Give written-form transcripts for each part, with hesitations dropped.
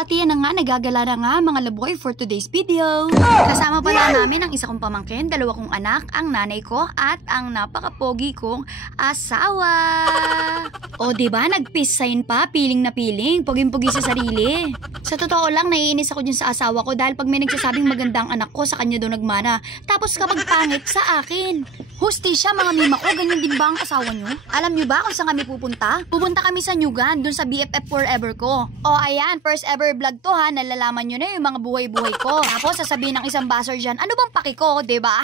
At yan na nga, nagagala na nga mga laboy for today's video. Kasama pala namin ang isa kong pamangkin, dalawa kong anak, ang nanay ko at ang napakapogi kong asawa. O diba, nag-peace sign pa, piling na piling, poging-pogi sa sarili. Sa totoo lang, naiinis ako dyan sa asawa ko dahil pag may nagsasabing maganda ang anak ko, sa kanya daw nagmana. Tapos kapag pangit, sa akin. Hustisya mga mima ko, ganyan din ba ang asawa nyo? Alam nyo ba kung saan kami pupunta? Pupunta kami sa Nyugan, dun sa BFF Forever ko. O ayan, first ever vlog to ha, nalalaman nyo na yung mga buhay-buhay ko. Tapos sasabihin ng isang buzzer dyan, ano bang paki ko, diba?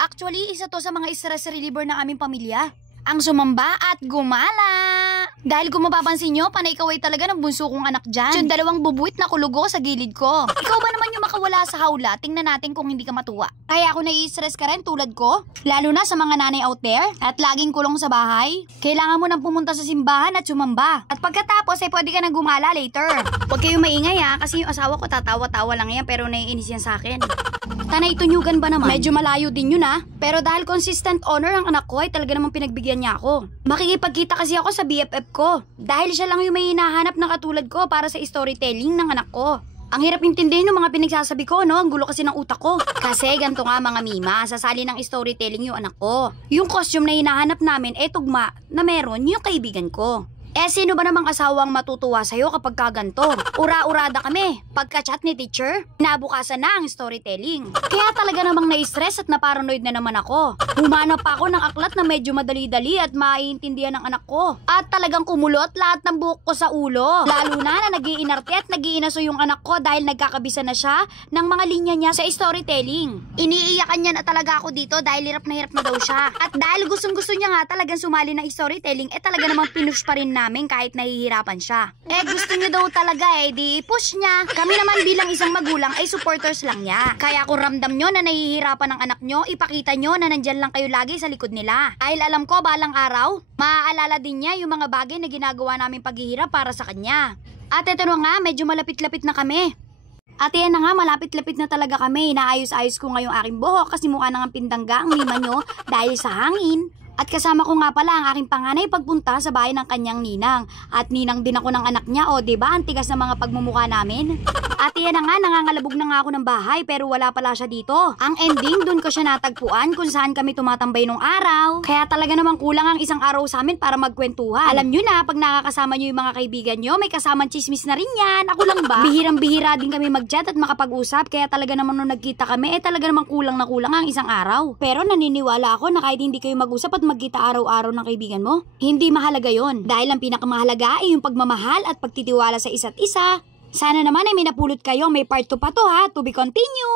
Actually, isa to sa mga stress reliever ng aming pamilya. Ang sumamba at gumala. Dahil kung mapapansin nyo, panay kaway talaga ng bunso kong anak dyan. Yung dalawang bubuit na kulugo sa gilid ko. Ikaw ba naman yung makawala sa hawla? Tingnan natin kung hindi ka matuwa. Kaya ako nai-stress ka rin tulad ko? Lalo na sa mga nanay out there at laging kulong sa bahay. Kailangan mo nang pumunta sa simbahan at sumamba. At pagkatapos ay pwede ka nang gumala later. Huwag kayong maingay ha, kasi yung asawa ko tatawa-tawa lang yan pero naiinis yan sa akin. Tanay Tunyugan ba naman? Medyo malayo din yun ha. Pero dahil consistent honor ang anak ko ay talaga namang pinagbigyan niya ako. Makikipagkita kasi ako sa BFF ko. Dahil siya lang yung may hinahanap na katulad ko para sa storytelling ng anak ko. Ang hirap intindihin ng mga pinagsasabi ko, no? Ang gulo kasi ng utak ko. Kasi ganito nga mga mima, sasali ng storytelling yung anak ko. Yung costume na hinahanap namin, tugma na meron yung kaibigan ko. Sino ba namang asawang matutuwa sa'yo kapag kaganto? Ura-urada kami. Pagka-chat ni teacher, nabukasan na ang storytelling. Kaya talaga namang na-stress at naparanoid na naman ako. Humanap pa ako ng aklat na medyo madali-dali at maiintindihan ng anak ko. At talagang kumulot lahat ng buhok ko sa ulo. Lalo na nag-iinarte at nag-iinaso yung anak ko dahil nagkakabisa na siya ng mga linya niya sa storytelling. Iniiyakan niya na talaga ako dito dahil hirap na daw siya. At dahil gustong-gusto niya nga talagang sumali ng storytelling, talaga namang pinush pa rin namin kahit nahihirapan siya. Gusto niya daw talaga di push niya. Kami naman bilang isang magulang ay supporters lang niya. Kaya kung ramdam nyo na nahihirapan ng anak nyo, ipakita nyo na nandyan lang kayo lagi sa likod nila. Dahil alam ko balang araw, maaalala din niya yung mga bagay na ginagawa namin paghihirap para sa kanya. At ito na nga, medyo malapit-lapit na kami. At yan na nga, malapit-lapit na talaga kami. Inaayos-ayos ko ngayong aking buhok kasi mukha nang pindangga ang mima nyo dahil sa hangin. At kasama ko nga pala ang aking panganay pagpunta sa bahay ng kanyang ninang. At ninang din ako ng anak niya, o diba ang tigas ng mga pagmumukha namin. At yan na nga, nangangalabog na nga ako ng bahay pero wala pala siya dito. Ang ending, dun ko siya natagpuan kung saan kami tumatambay nung araw. Kaya talaga namang kulang ang isang araw sa amin para magkwentuhan. Alam nyo na, pag nakakasama nyo yung mga kaibigan nyo, may kasamang chismis na rin yan. Ako lang ba? Bihirang-bihira din kami mag-chat at makapag-usap. Kaya talaga namang nung nagkita kami, talaga namang kulang na kulang ang isang araw. Pero naniniwala ako na kahit hindi kayo mag-usap at magkita araw-araw ng kaibigan mo, hindi mahalaga yon. Dahil ang pinakamahalaga ay yung pagmamahal at pagtitiwala sa isa't isa. Sana naman ay may napulot kayo, may part 2 pa to ha, to be continue.